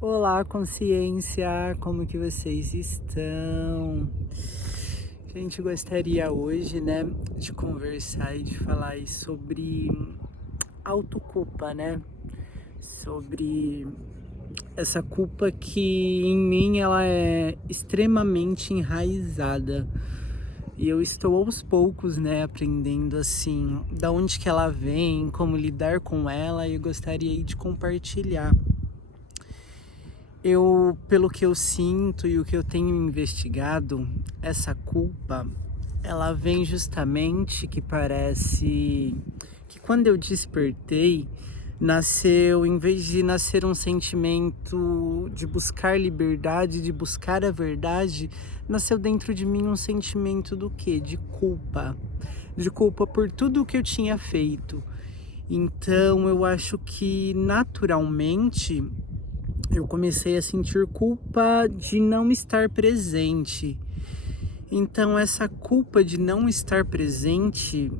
Olá, consciência, como que vocês estão? Gente, gostaria hoje, né, de conversar e de falar aí sobre autoculpa, né? Sobre essa culpa que em mim ela é extremamente enraizada. E eu estou aos poucos, né, aprendendo assim, da onde que ela vem, como lidar com ela, e eu gostaria aí de compartilhar. Pelo que eu sinto e o que eu tenho investigado, essa culpa, ela vem justamente que parece que quando eu despertei, nasceu, em vez de nascer um sentimento de buscar liberdade, de buscar a verdade, nasceu dentro de mim um sentimento do quê? De culpa. De culpa por tudo o que eu tinha feito. Então, eu acho que naturalmente eu comecei a sentir culpa de não estar presente. Então, essa culpa de não estar presente,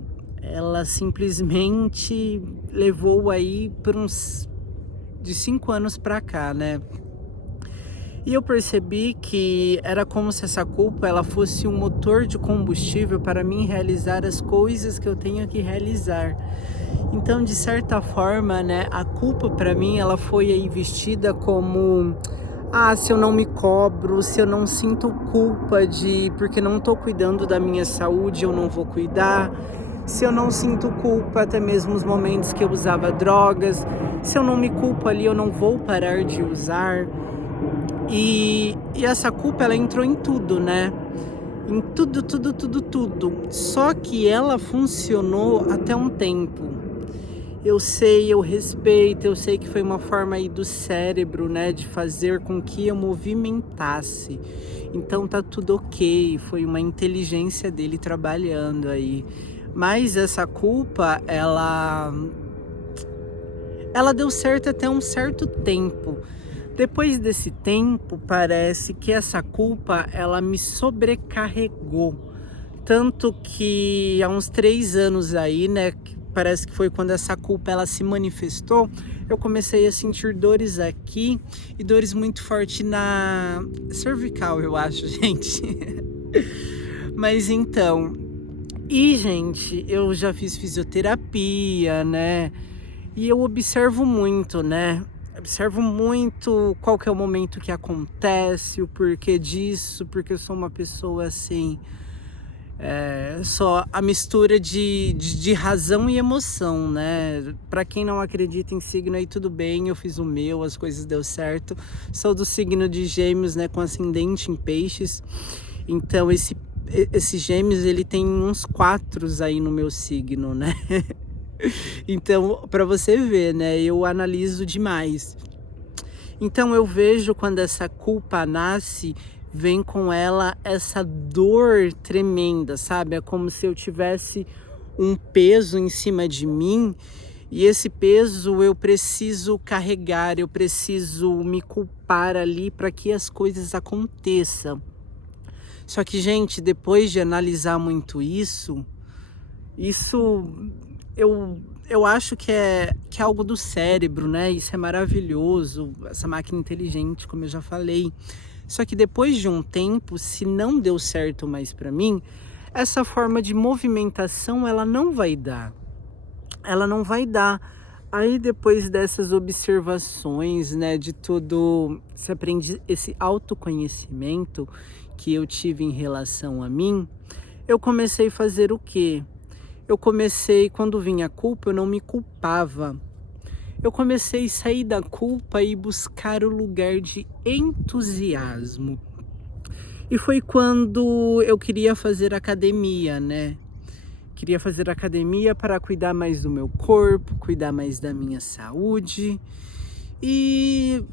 ela simplesmente levou aí por uns de 5 anos para cá, né? E eu percebi que era como se essa culpa ela fosse um motor de combustível para mim realizar as coisas que eu tenho que realizar. Então, de certa forma, né, a culpa para mim ela foi aí vestida como se eu não me cobro, se eu não sinto culpa de porque não tô cuidando da minha saúde, eu não vou cuidar. Se eu não sinto culpa até mesmo os momentos que eu usava drogas, se eu não me culpo ali, eu não vou parar de usar. E essa culpa ela entrou em tudo, né? Em tudo, tudo, tudo, tudo. Só que ela funcionou até um tempo. Eu sei, eu respeito, eu sei que foi uma forma aí do cérebro, né, de fazer com que eu movimentasse. Então tá tudo ok, foi uma inteligência dele trabalhando aí. Mas essa culpa, ela deu certo até um certo tempo. Depois desse tempo, parece que essa culpa, ela me sobrecarregou. Tanto que há uns 3 anos aí, né, que parece que foi quando essa culpa ela se manifestou, eu comecei a sentir dores aqui e dores muito forte na cervical, eu acho, gente. Mas então, gente, eu já fiz fisioterapia, né? E eu observo muito, né? Observo muito qual que é o momento que acontece, o porquê disso, porque eu sou uma pessoa assim, só a mistura de razão e emoção, né? Para quem não acredita em signo aí tudo bem, eu fiz o meu, as coisas deu certo. Sou do signo de Gêmeos, né, com ascendente em Peixes. Então esse Gêmeos ele tem uns 4 aí no meu signo, né? Então, para você ver, né, eu analiso demais. Então eu vejo quando essa culpa nasce, vem com ela essa dor tremenda, sabe? É como se eu tivesse um peso em cima de mim e esse peso eu preciso carregar, eu preciso me culpar ali para que as coisas aconteçam. Só que, gente, depois de analisar muito isso eu acho que é algo do cérebro, né? Isso é maravilhoso, essa máquina inteligente, como eu já falei. Só que depois de um tempo, se não deu certo mais para mim, essa forma de movimentação ela não vai dar. Ela não vai dar. Aí depois dessas observações, né, de tudo, se aprende esse autoconhecimento que eu tive em relação a mim, eu comecei a fazer o quê? Eu comecei, quando vinha a culpa, eu não me culpava. Eu comecei a sair da culpa e buscar o lugar de entusiasmo. E foi quando eu queria fazer academia, né? Queria fazer academia para cuidar mais do meu corpo, cuidar mais da minha saúde. E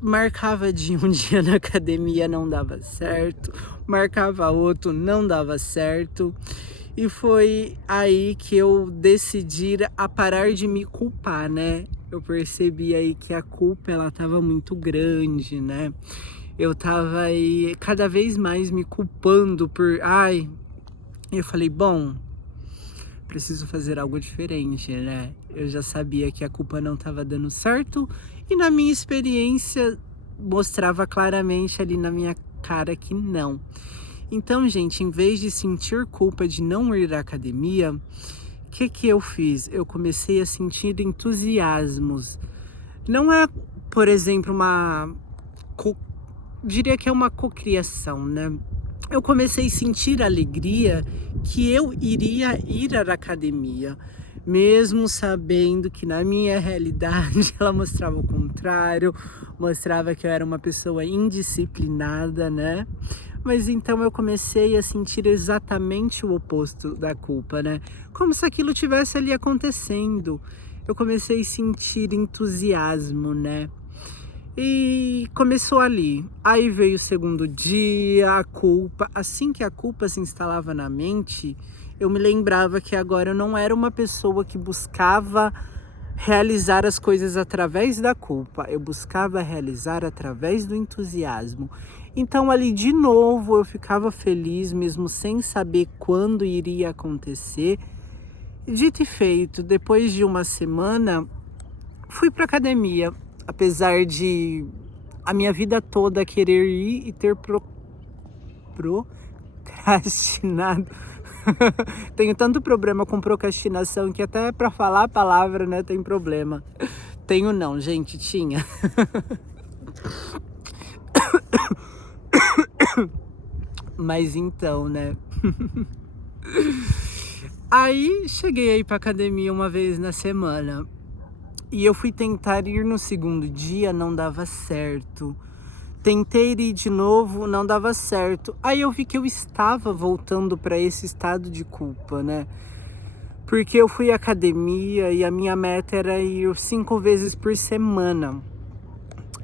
marcava de um dia na academia, não dava certo. Marcava outro, não dava certo. E foi aí que eu decidi a parar de me culpar, né? Eu percebi aí que a culpa ela estava muito grande, né? Eu tava aí cada vez mais me culpando por, eu falei, bom, preciso fazer algo diferente, né? Eu já sabia que a culpa não estava dando certo e na minha experiência mostrava claramente ali na minha cara que não. Então, gente, em vez de sentir culpa de não ir à academia, o que eu fiz? Eu comecei a sentir entusiasmos. Não é, por exemplo, diria que é uma cocriação, né? Eu comecei a sentir alegria que eu iria ir à academia, mesmo sabendo que na minha realidade ela mostrava o contrário, mostrava que eu era uma pessoa indisciplinada, né? Mas então eu comecei a sentir exatamente o oposto da culpa, né? Como se aquilo tivesse ali acontecendo. Eu comecei a sentir entusiasmo, né? E começou ali. Aí veio o segundo dia, a culpa. Assim que a culpa se instalava na mente, eu me lembrava que agora eu não era uma pessoa que buscava realizar as coisas através da culpa. Eu buscava realizar através do entusiasmo. Então ali de novo eu ficava feliz, mesmo sem saber quando iria acontecer. Dito e feito, depois de uma semana, fui para academia. Apesar de a minha vida toda querer ir e ter procrastinado. Tenho tanto problema com procrastinação que até para falar a palavra, né, tem problema. Tenho não, gente, tinha. Mas então, né? Aí cheguei aí pra academia uma vez na semana. E eu fui tentar ir no segundo dia, não dava certo. Tentei ir de novo, não dava certo. Aí eu vi que eu estava voltando para esse estado de culpa, né? Porque eu fui à academia e a minha meta era ir 5 vezes por semana.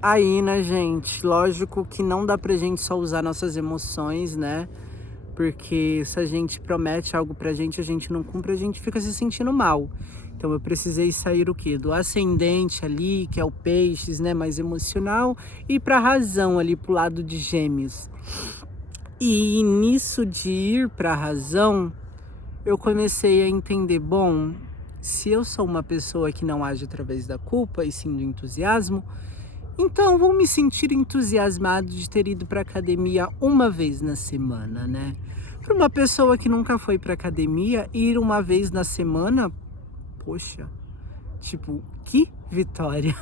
Aí, né, gente, lógico que não dá pra gente só usar nossas emoções, né? Porque se a gente promete algo pra gente, a gente não cumpre, a gente fica se sentindo mal. Então eu precisei sair o quê? Do ascendente ali, que é o peixes, né, mais emocional, e para a razão ali, pro lado de Gêmeos. E nisso de ir para a razão, eu comecei a entender, bom, se eu sou uma pessoa que não age através da culpa e sim do entusiasmo, então vou me sentir entusiasmado de ter ido para academia uma vez na semana, né? Para uma pessoa que nunca foi para academia, ir uma vez na semana, poxa, tipo, que vitória.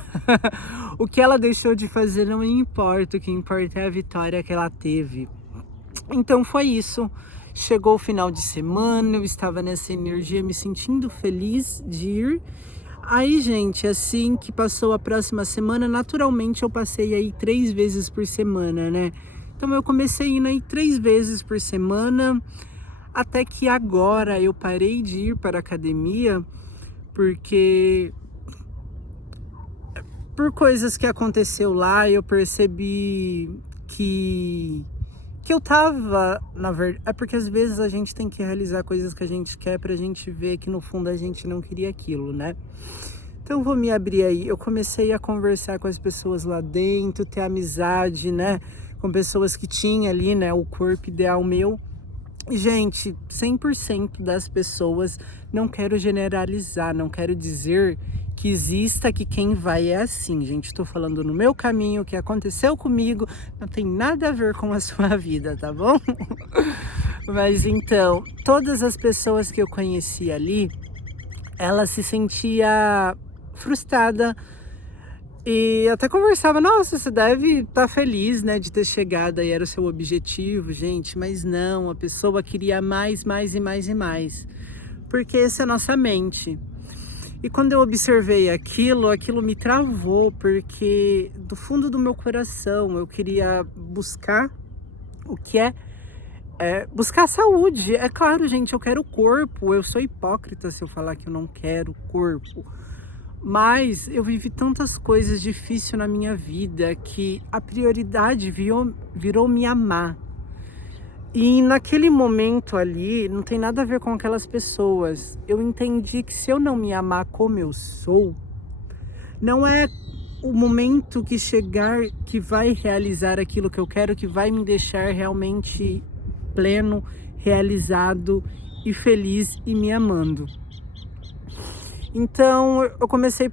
O que ela deixou de fazer não importa, o que importa é a vitória que ela teve. Então foi isso. Chegou o final de semana, eu estava nessa energia, me sentindo feliz de ir. Aí, gente, assim que passou a próxima semana, naturalmente eu passei aí 3 vezes por semana, né? Então eu comecei indo aí 3 vezes por semana, até que agora eu parei de ir para a academia, porque por coisas que aconteceu lá, eu percebi que eu tava, na verdade, é porque às vezes a gente tem que realizar coisas que a gente quer pra gente ver que no fundo a gente não queria aquilo, né? Então vou me abrir aí. Eu comecei a conversar com as pessoas lá dentro, ter amizade, né? Com pessoas que tinham ali, né, o corpo ideal meu. Gente, 100% das pessoas, não quero generalizar, não quero dizer que exista que quem vai é assim, gente. Tô falando no meu caminho, o que aconteceu comigo, não tem nada a ver com a sua vida, tá bom? Mas então, todas as pessoas que eu conheci ali, ela se sentia frustrada e até conversava, nossa, você deve estar feliz, né, de ter chegado aí, era o seu objetivo, gente, mas não, a pessoa queria mais, mais e mais e mais, porque essa é a nossa mente. E quando eu observei aquilo me travou, porque do fundo do meu coração eu queria buscar o que buscar saúde. É claro, gente, eu quero corpo, eu sou hipócrita se eu falar que eu não quero corpo. Mas eu vivi tantas coisas difíceis na minha vida que a prioridade virou me amar. E naquele momento ali, não tem nada a ver com aquelas pessoas. Eu entendi que se eu não me amar como eu sou, não é o momento que chegar que vai realizar aquilo que eu quero, que vai me deixar realmente pleno, realizado e feliz e me amando. Então eu comecei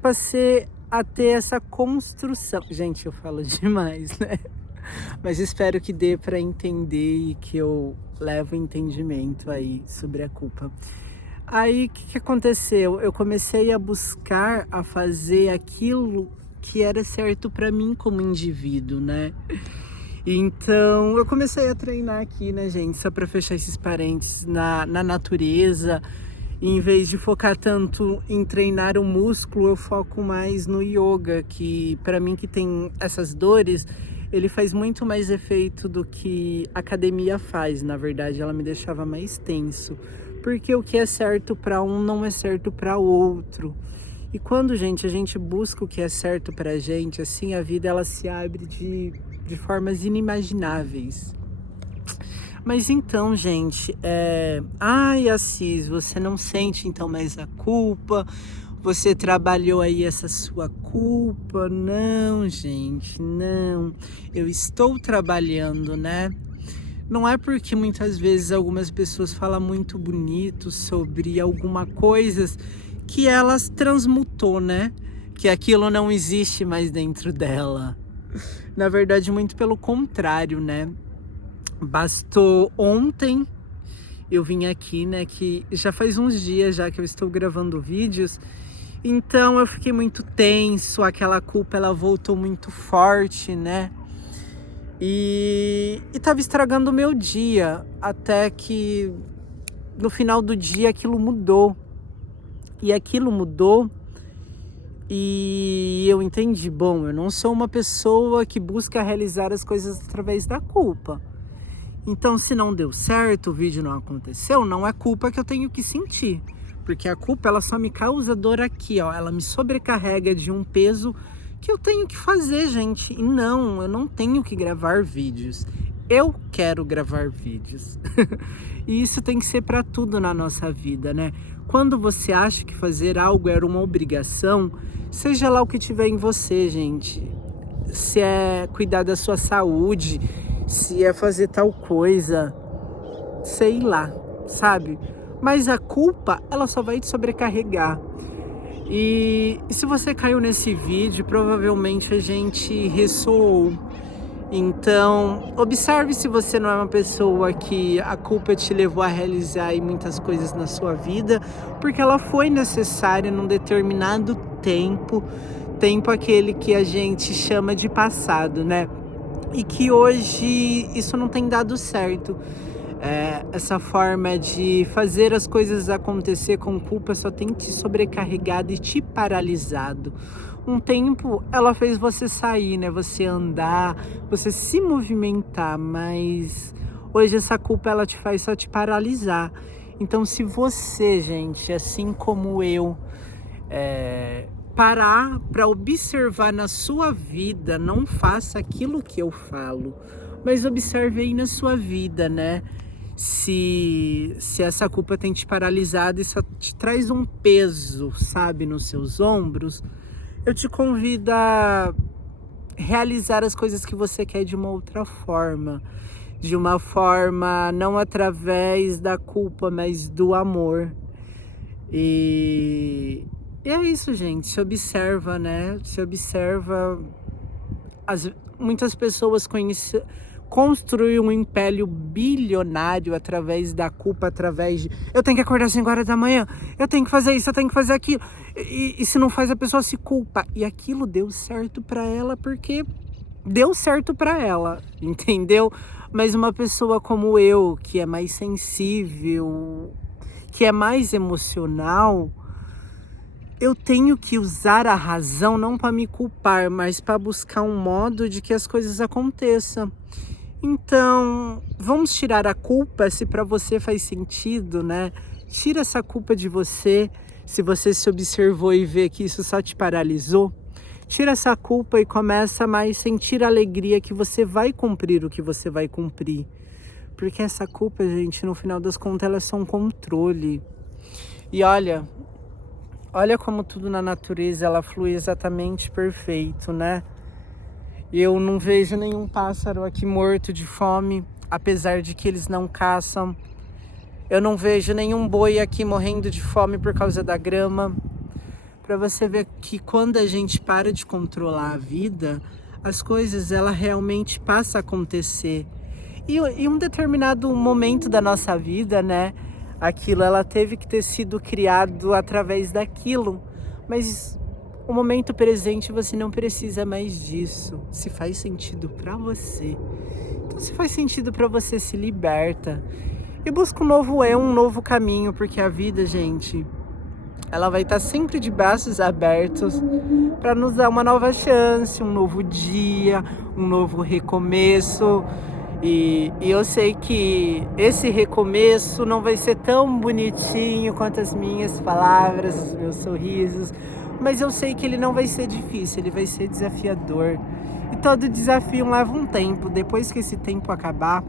a ter essa construção. Gente, eu falo demais, né? Mas espero que dê para entender e que eu levo entendimento aí sobre a culpa. Aí, o que aconteceu? Eu comecei a buscar a fazer aquilo que era certo para mim como indivíduo, né? Então, eu comecei a treinar aqui, né, gente? Só para fechar esses parênteses, na natureza. E em vez de focar tanto em treinar o músculo, eu foco mais no yoga, que para mim que tem essas dores, ele faz muito mais efeito do que a academia faz. Na verdade, ela me deixava mais tenso. Porque o que é certo para um não é certo para o outro. E quando, gente, a gente busca o que é certo pra gente, assim, a vida ela se abre de formas inimagináveis. Mas então, gente, ai, Assis, você não sente então mais a culpa? Você trabalhou aí essa sua culpa? Não, gente, não. Eu estou trabalhando, né? Não é porque muitas vezes algumas pessoas falam muito bonito sobre alguma coisa que elas transmutou, né? Que aquilo não existe mais dentro dela. Na verdade, muito pelo contrário, né? Bastou ontem eu vim aqui, né? Que já faz uns dias já que eu estou gravando vídeos. Então eu fiquei muito tenso, aquela culpa ela voltou muito forte, né? E tava estragando o meu dia, até que no final do dia aquilo mudou. E aquilo mudou e eu entendi, bom, eu não sou uma pessoa que busca realizar as coisas através da culpa. Então, se não deu certo, o vídeo não aconteceu, não é culpa que eu tenho que sentir. Porque a culpa, ela só me causa dor aqui, ó. Ela me sobrecarrega de um peso que eu tenho que fazer, gente. E não, eu não tenho que gravar vídeos. Eu quero gravar vídeos. E isso tem que ser para tudo na nossa vida, né? Quando você acha que fazer algo era uma obrigação, seja lá o que tiver em você, gente. Se é cuidar da sua saúde, se é fazer tal coisa, sei lá, sabe? Mas a culpa, ela só vai te sobrecarregar. E se você caiu nesse vídeo, provavelmente a gente ressoou. Então, observe se você não é uma pessoa que a culpa te levou a realizar aí muitas coisas na sua vida, porque ela foi necessária num determinado tempo aquele que a gente chama de passado, né? E que hoje isso não tem dado certo. Essa forma de fazer as coisas acontecer com culpa só tem te sobrecarregado e te paralisado. Um tempo ela fez você sair, né? Você andar, você se movimentar, mas hoje essa culpa ela te faz só te paralisar. Então se você, gente, assim como eu, parar para observar na sua vida, não faça aquilo que eu falo, mas observe aí na sua vida, né? Se essa culpa tem te paralisado e só te traz um peso, sabe, nos seus ombros, eu te convido a realizar as coisas que você quer de uma outra forma. De uma forma não através da culpa, mas do amor. E é isso, gente. Se observa, né? Se observa. Muitas pessoas construir um império bilionário através da culpa, através de eu tenho que acordar às 5 horas da manhã, eu tenho que fazer isso, eu tenho que fazer aquilo. E se não faz, a pessoa se culpa. E aquilo deu certo para ela porque deu certo para ela, entendeu? Mas uma pessoa como eu, que é mais sensível, que é mais emocional, eu tenho que usar a razão não para me culpar, mas para buscar um modo de que as coisas aconteçam. Então, vamos tirar a culpa, se para você faz sentido, né? Tira essa culpa de você, se você se observou e vê que isso só te paralisou. Tira essa culpa e começa a mais sentir a alegria que você vai cumprir o que você vai cumprir. Porque essa culpa, gente, no final das contas, ela é só um controle. E olha como tudo na natureza, ela flui exatamente perfeito, né? Eu não vejo nenhum pássaro aqui morto de fome, apesar de que eles não caçam. Eu não vejo nenhum boi aqui morrendo de fome por causa da grama. para você ver que quando a gente para de controlar a vida, as coisas ela realmente passa a acontecer. E em um determinado momento da nossa vida, né, aquilo ela teve que ter sido criado através daquilo, mas o momento presente você não precisa mais disso. Se faz sentido para você. Então, se faz sentido para você, se liberta e busca um novo eu, um novo caminho, porque a vida, gente, ela vai estar sempre de braços abertos para nos dar uma nova chance, um novo dia, um novo recomeço. E eu sei que esse recomeço não vai ser tão bonitinho quanto as minhas palavras, os meus sorrisos, mas eu sei que ele não vai ser difícil, ele vai ser desafiador. E todo desafio leva um tempo. Depois que esse tempo acabar,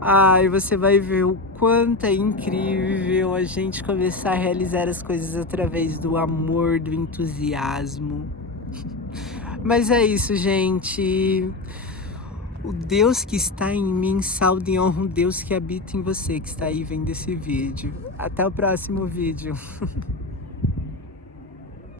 ai, você vai ver o quanto é incrível a gente começar a realizar as coisas através do amor, do entusiasmo. Mas é isso, gente. O Deus que está em mim, salve e honra o Deus que habita em você, que está aí vendo esse vídeo. Até o próximo vídeo.